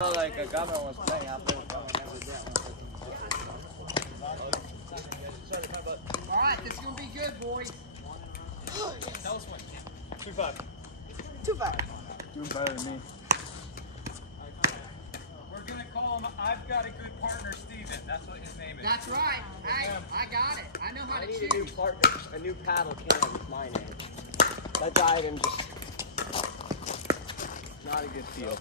Like a governor was playing out there. Alright, this is going to be good, boys. Tell us when. 2-5. 2-5. Doing better than me. We're going to call him, I've got a good partner, Steven. That's what his name is. That's right. Hey, I got it. I know how to I need choose. a new partner, a new paddle can with my name. That item just not a good feel.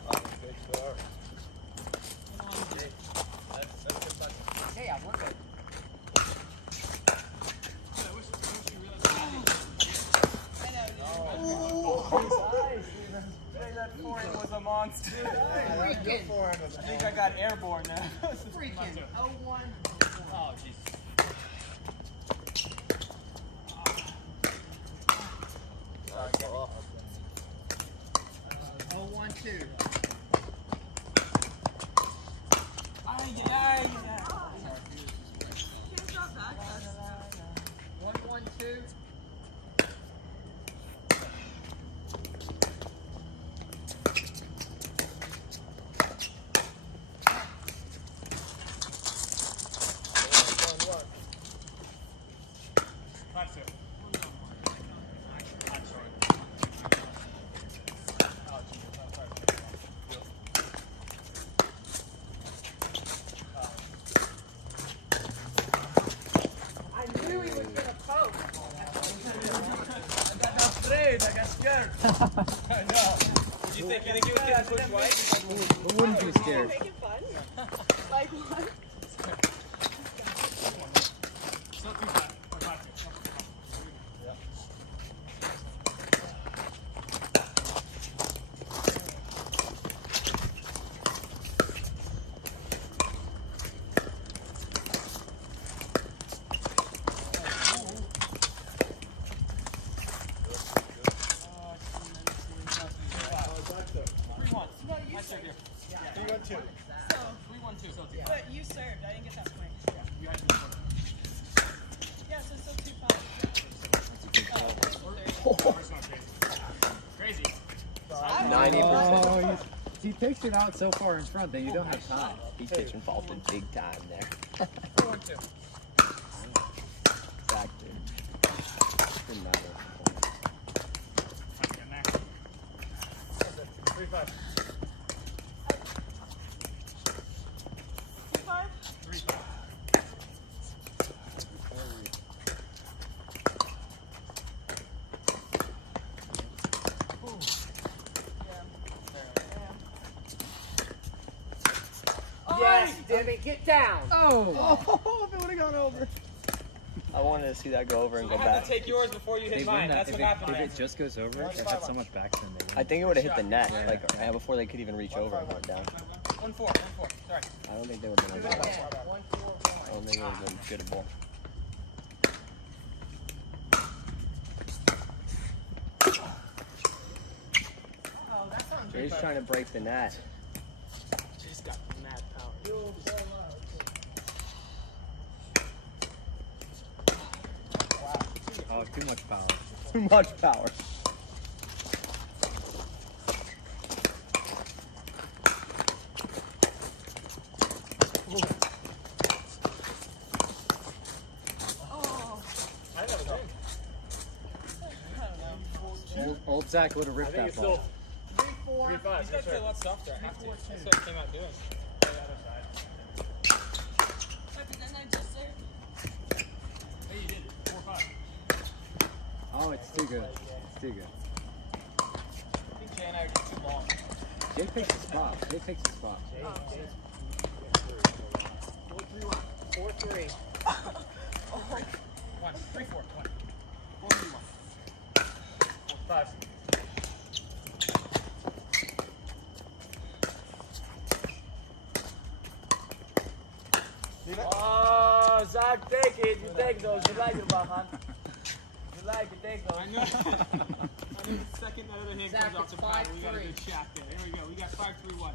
Hey, I work it. That forehand was a monster. Freaking. I think I got airborne now. Freaking. 0-1. Oh, jeez. Sorry, 0-1-2. Ay. 1-1-2. I got scared. I know. Did you think you would get pushed right? Who wouldn't be scared? Making fun? Like what? Still 2-5. But you served. I didn't get that point. You had Yeah, so still 2-5. Crazy. 90%. He takes it out so far in front that you don't have time. He's pitching faulted big time there. 4-1-2. Exactly. Didn't matter. 3-5. 2-5? 3-5. Yes, damn it, get down! Oh! Oh, if it would have gone over. I wanted to see that go over and I go have back. to take yours before you hit mine. That's what happened. If it just goes over, it has so much backspin. I think it would have hit the net, like before they could even reach over and went down. 1-4. Sorry. I don't think they would have been able to. I don't think it would have been gettable. Oh, that sounds Jay's trying to break the net. She's got mad power. Oh, too much power. Too much power. Oh, I know it's in. Old Zach would have ripped that ball. 3-4. 3-5. He's got to feel a lot softer. I have to. That's what I came out doing. The other side. but then I just served. Hey, you did. 4-5. Oh, it's too good. It's too good. I think Jay and I are just too long. Jay picks the spot. Jay picks the spot. 4-3. 1, 3-4. 1. 4-3-1. 5. Oh, Zach, take it. You take those. You like it, Bahan. You like it, take those. I know. I think the second that other hand Zach, comes off it's the paddle, we got a 5-3. good shot there. Here we go. We got 5-3-1.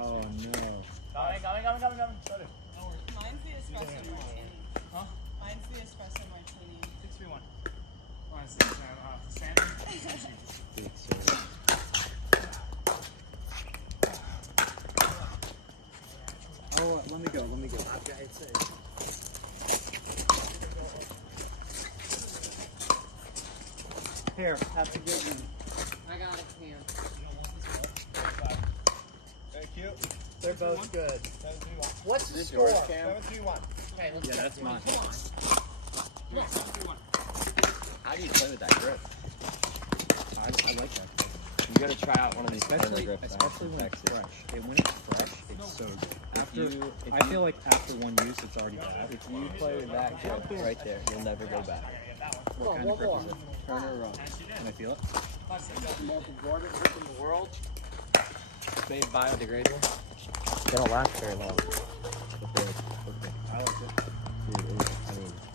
Oh, no. Coming. Sorry. Mine's the espresso martini. Huh? Mine's the espresso martini. 6-3-1. Oh, it's the sand. Big serve. know what? Let me go. Here, that's a good one. I got it, Cam. Thank you. They're both good. 7-3-1. What's the This score? yours, Cam? 7-3-1. Okay, let's Yeah, that's mine. How do you play with that grip? I like that. You gotta try out one of these Especially grips. when it's fresh. When it's fresh, it's so good. I feel like after one use, it's already bad. If you play with that grip right there, you'll never go back. What kind of grip is it? Turner or rock? Can I feel it? Most absorbent grip in the world. It's made biodegradable. They don't last very long. I like it. Dude,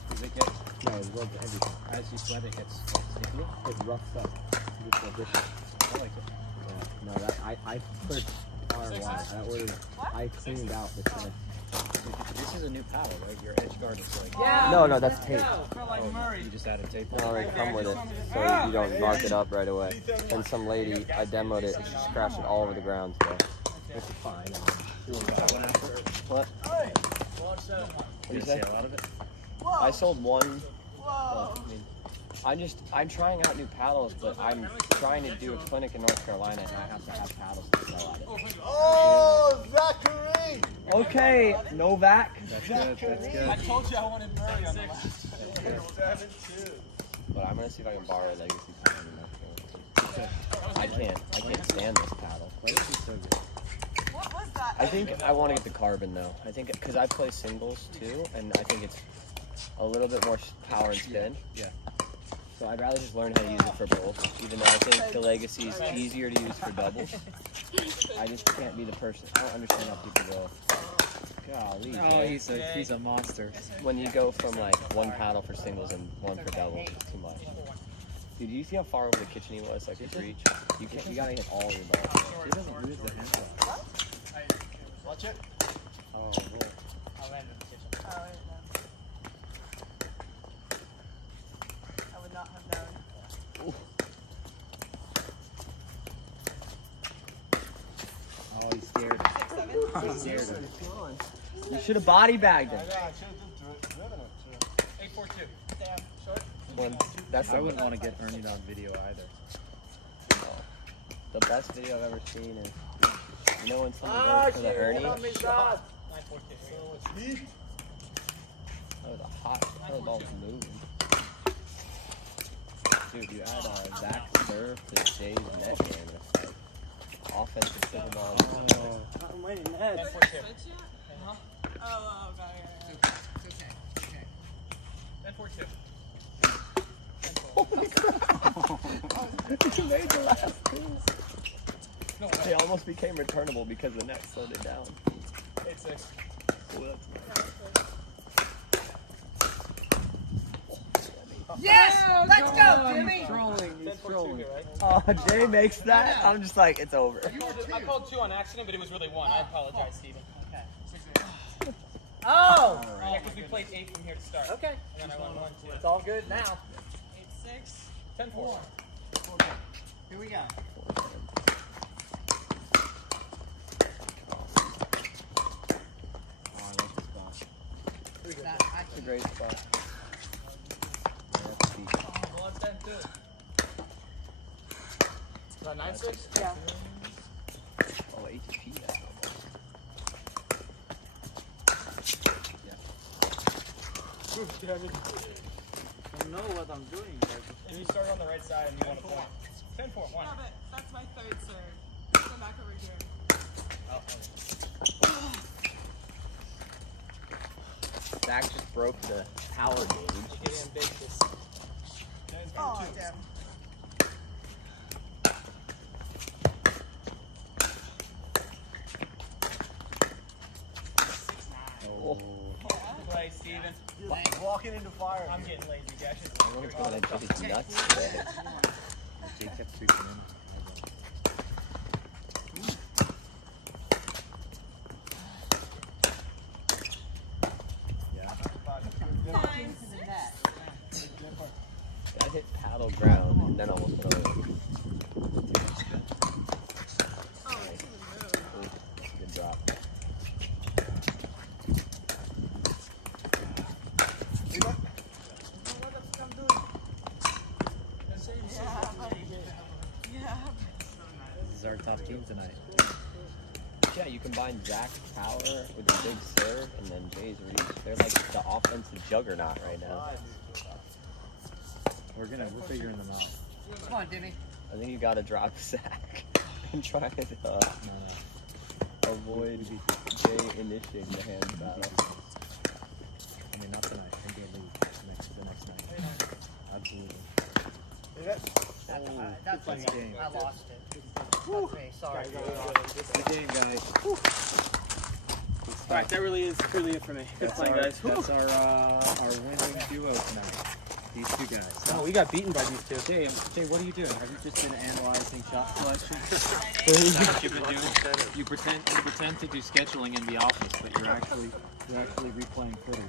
Does it get? No, it rubs everything. As you sweat, it gets stickier. it's rough stuff. I like it. No, I put RY. That was, I cleaned out the thing. This is a new paddle, right? Your edge guard is like. Yeah. No, that's tape. You just added tape. They already come with it, so you don't mark it up right away. And some lady, I demoed it, and she scratched it all over the ground today. Which is fine. What? Did you say a lot of it? I sold one. Whoa. Well, I'm trying out new paddles, but I'm trying to do a clinic in North Carolina, and I have to have paddles to sell at it. Oh, Zachary! Okay, Novak. That's good. That's I good. told you I wanted Murray on the last 7-2. But I'm gonna see if I can borrow a legacy paddle. I can't stand this paddle. Legacy's so good. What was that? I think I want to get the carbon though. I think because I play singles too, and I think it's a little bit more power and spin. Yeah. So I'd rather just learn how to use it for both, even though I think the legacy is easier to use for doubles. I just can't be the person. I don't understand how people go. Golly. Oh, man. he's a monster. When you go from like one paddle for singles and one for doubles, it's too much. Dude, you see how far over the kitchen he was, like his reach? You gotta hit all your balls. He doesn't use the handle. Watch it. Oh, boy. I landed in the kitchen. Oh, I didn't know. I would not have known. Oh, he's scared. 6-7? He's scared. You should have body bagged I him. know, I should have driven it. 8-4-2. Damn. Short. That's I wouldn't want to get Ernie on video either. the best video I've ever seen is, you know when someone Ah, goes for the shit, Ernie? hit on me, God. 9-4-2. That was a hot, that was all moving. Dude, you add Zach serve to Jay's net game, and it's like offensive pickleball. I'm waiting, Ed. 10-4-2. Switch yet? Oh, got it. It's okay. 10-4-2. You made the last two. They almost became returnable because the net slowed it down. 8-6. Oh, that's nice. Yes! Let's go, Jimmy! Trolling. He's 10-4-2 trolling. here, right? Oh, Jay makes that? I'm just like, it's over. I called 2 on accident, but it was really 1. I apologize, Steven. Okay. 6-8. Oh! Yeah, because we played 8 from here to start. Okay. And then I won 1-2. It's all good now. 8-6. 10-4. Here we go. Oh, I like this spot. It's a great spot. Well, that's 10-2. Is that 9-6? Yeah. Oh, HP that. I don't know what I'm doing. And you start on the right side and you want a point. 10-4, 1. No, but that's my third serve. Come back over here. Zach just broke the power gauge. Get ambitious. Oh, damn. Oh, Play, Steven. Walking into fire. I'm getting lazy, guys. I wonder what's going to Jay's nuts today. Jay kept sweeping in. Yeah. Fine. I hit paddle ground and then almost went over. Oh, it's in the mood. Good drop. tough team tonight. Yeah, you combine Zach's power with a big serve and then Jay's reach. They're like the offensive juggernaut right now. We're figuring them out. Come on, Dimmy. I think you gotta drop Zach and try to avoid Jay initiating the hand battle. I mean, not tonight. I think they lose the next night. Absolutely. That's Good game. I lost it. That's me. Sorry. Good game, guys. All right, that really is truly it for me. Good playing, guys. That's our winning duo tonight. These two guys. Oh, we got beaten by these two. Jay, what are you doing? Have you just been analyzing shot selection? That's what you've been doing. You pretend to do scheduling in the office, but you're actually replaying footage.